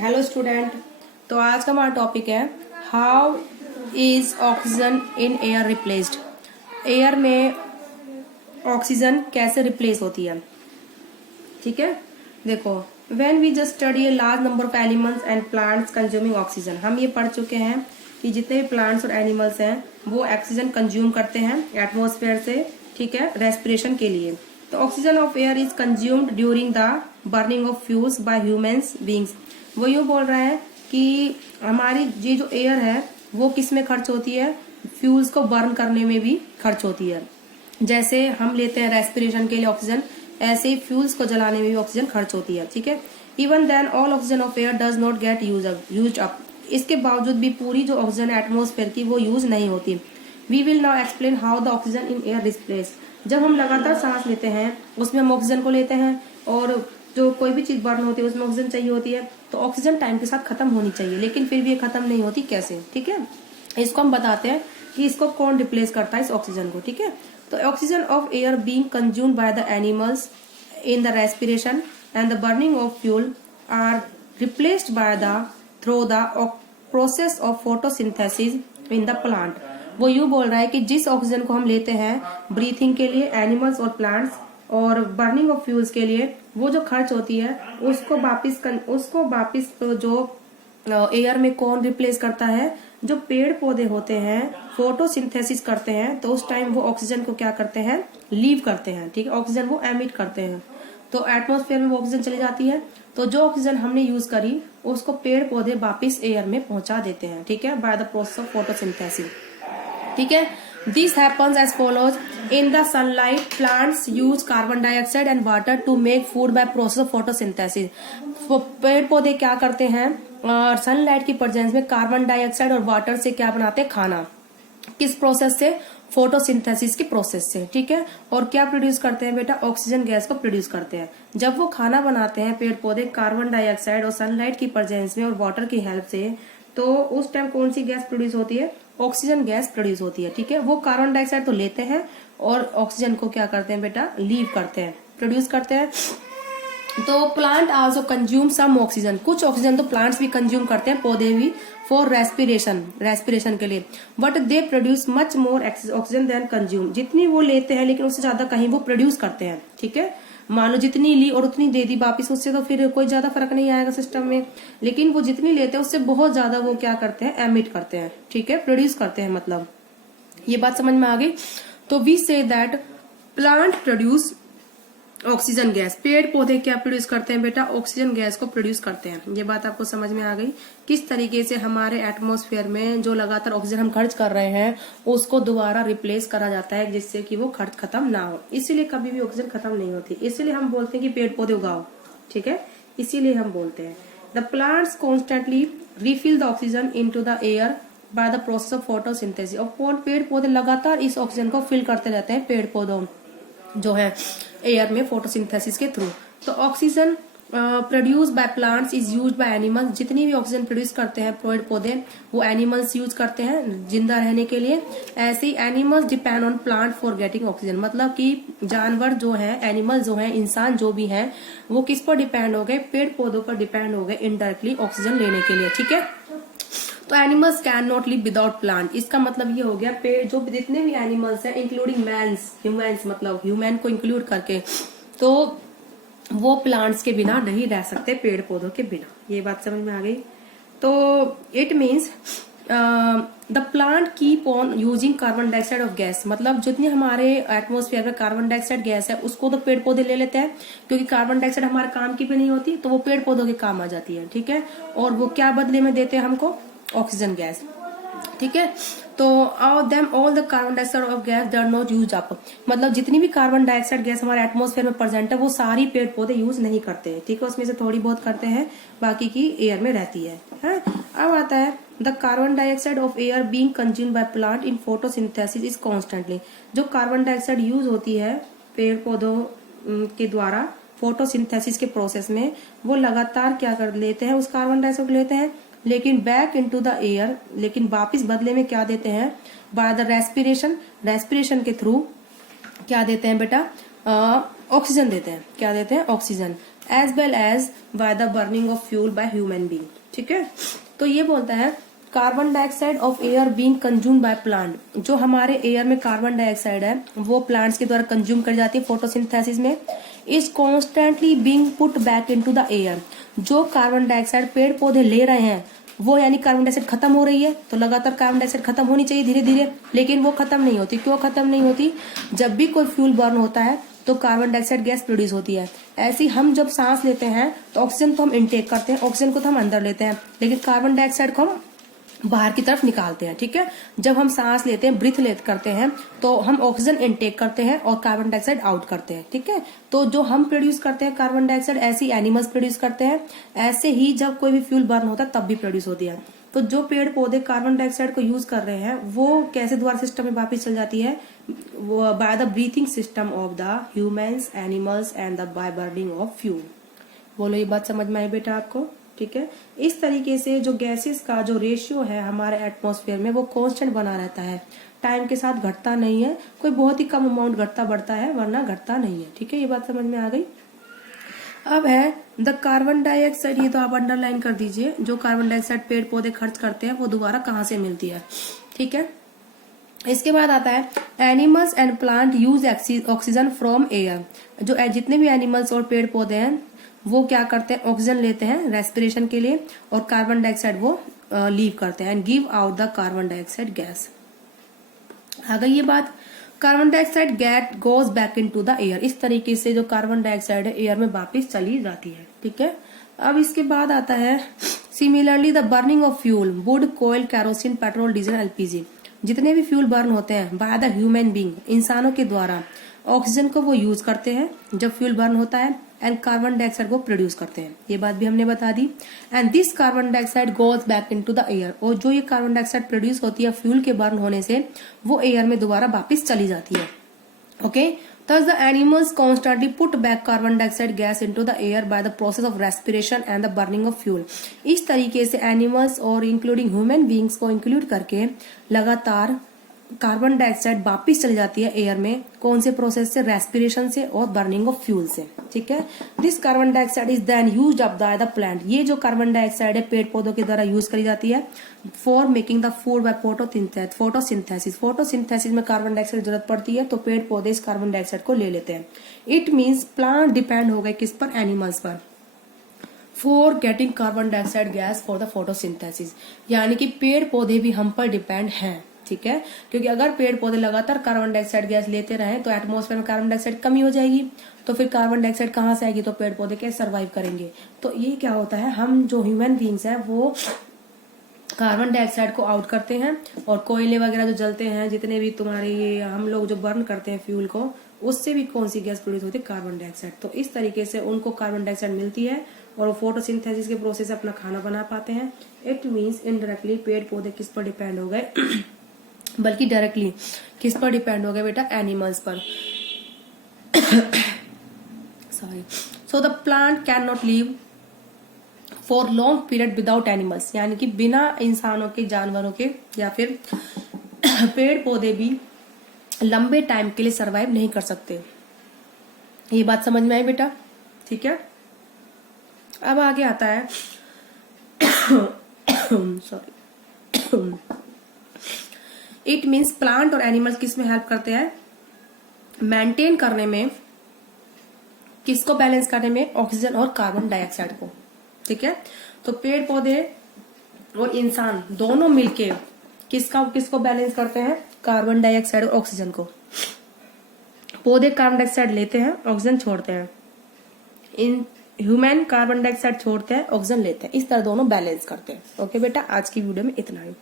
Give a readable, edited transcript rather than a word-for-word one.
Hello student. तो आज का हमारा टॉपिक है how is oxygen in air replaced. Air में ऑक्सीजन कैसे रिप्लेस होती है। ठीक है, देखो when we just study a large number of animals and plants consuming oxygen, हम ये पढ़ चुके हैं कि जितने भी प्लांट्स और एनिमल्स हैं वो ऑक्सीजन कंज्यूम करते हैं एटमॉस्फेयर से, ठीक है, रेस्पिरेशन के लिए। तो oxygen of air is consumed during the burning of fuels bye humans beings. वो यूँ बोल रहा है कि हमारी ये जो एयर है वो किस में खर्च होती है, फ्यूल्स को बर्न करने में भी खर्च होती है। जैसे हम लेते हैं रेस्पिरेशन के लिए ऑक्सीजन, ऐसे ही फ्यूल्स को जलाने में भी ऑक्सीजन खर्च होती है। ठीक है, even then all oxygen of air does not get used up. इसके बावजूद भी पूरी जो ऑक्सीजन एटमॉस्फेयर की वो यूज नहीं होती। We will now explain how the oxygen in air replace. जब हम लगातार सांस लेते हैं उसमें हम ऑक्सीजन को लेते हैं और जो कोई भी चीज बर्न होती है उसमें ऑक्सीजन चाहिए होती है, तो ऑक्सीजन टाइम के साथ खत्म होनी चाहिए, लेकिन फिर भी ये खत्म नहीं होती। कैसे? ठीक है, इसको हम बताते हैं कि इसको कौन रिप्लेस करता है इस ऑक्सीजन को। ठीक है, तो oxygen of air being consumed by the animals in the respiration and the burning of fuel are replaced by the through the process of photosynthesis in the plant। वो यूँ बोल रहा है कि जिस ऑक्सीजन को हम लेते हैं ब्रीथिंग के लिए एनिमल्स और प्लांट्स और बर्निंग ऑफ फ्यूल्स के लिए, वो जो खर्च होती है उसको वापिस जो एयर में कौन रिप्लेस करता है, जो पेड़ पौधे होते हैं फोटोसिंथेसिस करते हैं, तो उस टाइम वो ऑक्सीजन को क्या करते हैं, लीव करते हैं। ठीक है, ऑक्सीजन वो एमिट करते हैं, तो एटमॉस्फेयर में वो ऑक्सीजन चली जाती है। तो जो ऑक्सीजन हमने यूज करी उसको पेड़ पौधे वापिस एयर में पहुंचा देते हैं। ठीक है, by the process of photosynthesis. ठीक है, this happens as follows. In the sunlight plants use carbon dioxide and water to make food by process of photosynthesis. पेड़ पौधे क्या करते हैं, सनलाइट की प्रेजेंस में कार्बन डाइऑक्साइड और वाटर से क्या बनाते हैं, खाना। किस प्रोसेस से? फोटोसिंथेसिस के प्रोसेस से। ठीक है, और क्या प्रोड्यूस करते हैं बेटा, ऑक्सीजन गैस को प्रोड्यूस करते हैं। जब वो खाना बनाते हैं पेड़ पौधे कार्बन डाइऑक्साइड और सनलाइट की प्रेजेंस में और वाटर की हेल्प से, तो उस टाइम कौन सी गैस प्रोड्यूस होती है, ऑक्सीजन गैस प्रोड्यूस होती है। ठीक है, वो कार्बन डाइऑक्साइड तो लेते हैं और ऑक्सीजन को क्या करते हैं बेटा, लीव करते हैं, प्रोड्यूस करते हैं। तो plant also consume some oxygen, कुछ ऑक्सीजन तो प्लांट्स भी कंज्यूम करते हैं, पौधे भी, फॉर रेस्पिरेशन के लिए। But they produce much more oxygen than consume. जितनी वो लेते हैं लेकिन उससे ज्यादा कहीं वो प्रोड्यूस करते हैं। ठीक है, मान लो जितनी ली और उतनी दे दी वापिस, उससे तो फिर कोई ज्यादा फर्क नहीं आएगा सिस्टम में, लेकिन वो जितनी लेते हैं उससे बहुत ज्यादा वो क्या करते हैं, एमिट करते हैं। ठीक है, प्रोड्यूस करते हैं, मतलब ये बात समझ में आ गई। तो we say that plant produce oxygen gas. पेड़ पौधे क्या प्रोड्यूस करते हैं बेटा, ऑक्सीजन गैस को प्रोड्यूस करते हैं। ये बात आपको समझ में आ गई, किस तरीके से हमारे एटमॉस्फेयर में जो लगातार ऑक्सीजन हम खर्च कर रहे हैं उसको दोबारा रिप्लेस करा जाता है जिससे कि वो खर्च खत्म ना हो। इसीलिए कभी भी ऑक्सीजन खत्म नहीं होती, इसीलिए हम बोलते हैं कि पेड़ पौधे उगाओ। ठीक है, इसीलिए हम बोलते हैं the plants constantly refill the oxygen into the air by the process of photosynthesis. और पेड़ पौधे लगातार इस ऑक्सीजन को फिल करते रहते हैं, पेड़ पौधों जो है एयर में फोटोसिंथेसिस के थ्रू। तो oxygen produce by plants is used by animals. जितनी भी ऑक्सीजन प्रोड्यूस करते हैं पेड़ पौधे वो एनिमल्स यूज करते हैं जिंदा रहने के लिए। ऐसे ही animals depend on plant for getting oxygen, मतलब कि जानवर जो है, एनिमल जो है, इंसान जो भी है, वो किस पर डिपेंड हो गए, पेड़ पौधों पर डिपेंड हो गए इनडायरेक्टली ऑक्सीजन लेने के लिए। ठीक है, तो animals can not live without plant. इसका मतलब ये हो गया पेड़ जो जितने भी एनिमल्स हैं इंक्लूडिंग ह्यूमंस, मतलब ह्यूमन को इंक्लूड करके, तो वो प्लांट्स के बिना नहीं रह सकते, पेड़ पौधों के बिना। ये बात समझ में आ गई। तो it means the plant keep on using carbon dioxide of gas, मतलब जितनी हमारे एटमॉस्फेयर में कार्बन डाइऑक्साइड गैस है उसको तो पेड़ पौधे ले लेते हैं, क्योंकि कार्बन डाइऑक्साइड हमारे काम की भी नहीं होती, तो वो पेड़ पौधों के काम आ जाती है। ठीक है, और वो क्या बदले में देते हैं हमको, ऑक्सीजन गैस। ठीक है, तो all the carbon dioxide of gas they are not use up, मतलब जितनी भी कार्बन डाइऑक्साइड गैस हमारे एटमॉस्फेयर में प्रेजेंट है वो सारी पेड़ पौधे यूज नहीं करते हैं। ठीक है, उसमें से थोड़ी बहुत करते हैं, बाकी की एयर में रहती है। अब आता है the carbon dioxide of air being consumed by plant in photosynthesis is constantly. जो कार्बन डाइऑक्साइड यूज होती है पेड़ पौधों के द्वारा फोटोसिंथेसिस के प्रोसेस में, वो लगातार क्या कर लेते हैं, उस कार्बन डाइऑक्साइड लेते हैं, लेकिन बैक इनटू द एयर, लेकिन वापिस बदले में क्या देते हैं, बाय द रेस्पिरेशन के थ्रू क्या देते हैं बेटा, ऑक्सीजन देते हैं। क्या देते हैं, oxygen. As well as by the burning of fuel by human being. ठीक है, तो ये बोलता है carbon dioxide of air being consume by plant. जो हमारे एयर में कार्बन डाइऑक्साइड है वो प्लांट्स के द्वारा कंज्यूम कर जाती है फोटोसिंथेसिस में, is constantly being put back into the air. जो कार्बन डाइऑक्साइड पेड़ पौधे ले रहे हैं वो यानी कार्बन डाइऑक्साइड खत्म हो रही है, तो लगातार कार्बन डाइऑक्साइड खत्म होनी चाहिए धीरे धीरे, लेकिन वो खत्म नहीं होती। क्यों खत्म नहीं होती? जब भी कोई फ्यूल बर्न होता है तो कार्बन डाइऑक्साइड गैस प्रोड्यूस होती है। ऐसे हम जब सांस लेते हैं तो ऑक्सीजन तो हम इनटेक करते हैं, ऑक्सीजन को तो हम अंदर लेते हैं, लेकिन कार्बन डाइऑक्साइड को हम बाहर की तरफ निकालते हैं। ठीक है, जब हम सांस लेते हैं, ब्रीथ लेट करते हैं, तो हम ऑक्सीजन इनटेक करते हैं और कार्बन डाइऑक्साइड आउट करते हैं। ठीक है, तो जो हम प्रोड्यूस करते हैं कार्बन डाइऑक्साइड, ऐसे ही एनिमल्स प्रोड्यूस करते हैं, ऐसे ही जब कोई भी फ्यूल बर्न होता है तब भी प्रोड्यूस होती है। तो जो पेड़ पौधे कार्बन डाइऑक्साइड को यूज कर रहे हैं वो कैसे द्वारा सिस्टम में वापस चल जाती है? वो by the breathing system of the humans, animals and the by burning of fuel. बोलो ये बात समझ में आई बेटा आपको? ठीक है, इस तरीके से जो गैसेस का जो रेशियो है हमारे एटमॉस्फेयर में वो कांस्टेंट बना रहता है, टाइम के साथ घटता नहीं है। कोई बहुत ही कम अमाउंट घटता बढ़ता है, वरना घटता नहीं है। ठीक है, ये बात समझ में आ गई। अब है द कार्बन डाइऑक्साइड, ये तो आप अंडरलाइन कर दीजिए। जो कार्बन डाइऑक्साइड पेड़ पौधे खर्च करते हैं वो दोबारा कहाँ से मिलती है? ठीक है, इसके बाद आता है animals and plant use oxygen from air. जो जितने भी एनिमल्स और पेड़ पौधे हैं वो क्या करते हैं? ऑक्सीजन लेते हैं रेस्पिरेशन के लिए और कार्बन डाइऑक्साइड वो लीव करते हैं and give out the carbon dioxide gas. आ गई ये बात। Carbon dioxide gas goes back into the air. इस तरीके से जो कार्बन डाइऑक्साइड है एयर में वापस चली जाती है। ठीक है, अब इसके बाद आता है similarly the burning of fuel wood, कोयल, कैरोसिन, पेट्रोल, डीजल, एलपीजी। जितने भी फ्यूल बर्न होते हैं बाय द ह्यूमन बीइंग, इंसानों के द्वारा, ऑक्सीजन को वो यूज करते हैं जब फ्यूल बर्न होता है एंड कार्बन डाइऑक्साइड को प्रोड्यूस करते हैं। ये बात भी हमने बता दी। And this carbon dioxide goes back into the air. और जो ये कार्बन डाइऑक्साइड प्रोड्यूस होती है फ्यूल के बर्न होने से वो एयर में दोबारा वापस चली जाती है। Okay, thus the animals constantly put back carbon dioxide gas into the air by the process of respiration and the burning of fuel। इस तरीके से एनिमल्स और इंक्लूडिंग ह्यूमन बींग्स को इंक्लूड करके लगातार कार्बन डाइऑक्साइड वापिस चली जाती है एयर में। कौन से प्रोसेस से? रेस्पिरेशन से और बर्निंग ऑफ फ्यूल से। ठीक है, this carbon dioxide is then used up by the plant. ये जो कार्बन डाइऑक्साइड है पेड़ पौधों के द्वारा यूज करी जाती है for making the food by photosynthesis. Photosynthesis में कार्बन डाइऑक्साइड की जरूरत पड़ती है तो पेड़ पौधे इस कार्बन डाइऑक्साइड को ले लेते हैं। इट मीन्स प्लांट डिपेंड हो गए किस पर? एनिमल्स पर, for getting carbon dioxide gas for the photosynthesis. यानी कि पेड़ पौधे भी हम पर डिपेंड हैं। ठीक है, क्योंकि अगर पेड़ पौधे लगातार कार्बन डाइऑक्साइड गैस लेते रहे तो एटमॉस्फेयर में कार्बन डाइऑक्साइड कमी हो जाएगी, तो फिर कार्बन डाइऑक्साइड कहाँ से आएगी? तो पेड़ पौधे कैसे सर्वाइव करेंगे? तो ये क्या होता है, हम जो ह्यूमन बींग्स हैं वो कार्बन डाइऑक्साइड को आउट करते हैं और कोयले वगैरह जो जलते हैं, जितने भी तुम्हारे ये हम लोग जो बर्न करते हैं फ्यूल को, उससे भी कौन सी गैस प्रोड्यूस होती है? Carbon dioxide. तो इस तरीके से उनको कार्बन डाइऑक्साइड मिलती है और वो फोटोसिंथेसिस के प्रोसेस से अपना खाना बना पाते हैं। इट मीन्स इनडायरेक्टली पेड़ पौधे किस पर डिपेंड हो गए बल्कि डायरेक्टली किस पर डिपेंड हो गए बेटा? एनिमल्स पर। Sorry. So the plant can not live for long period without animals. यानी कि बिना इंसानों के, जानवरों के या फिर पेड़ पौधे भी लंबे टाइम के लिए सरवाइव नहीं कर सकते। ये बात समझ में आई बेटा? ठीक है, अब आगे आता है सॉरी इट मीन्स प्लांट और एनिमल्स किस में हेल्प करते हैं? मेंटेन करने में, किसको बैलेंस करने में? ऑक्सीजन और कार्बन डाइऑक्साइड को। ठीक है, तो पेड़ पौधे और इंसान दोनों मिलके किसको बैलेंस करते हैं? कार्बन डाइऑक्साइड और ऑक्सीजन को। पौधे कार्बन डाइऑक्साइड लेते हैं, ऑक्सीजन छोड़ते हैं। इन ह्यूमन कार्बन डाइऑक्साइड छोड़ते हैं, ऑक्सीजन लेते हैं। इस तरह दोनों बैलेंस करते हैं। ओके बेटा, आज की वीडियो में इतना ही।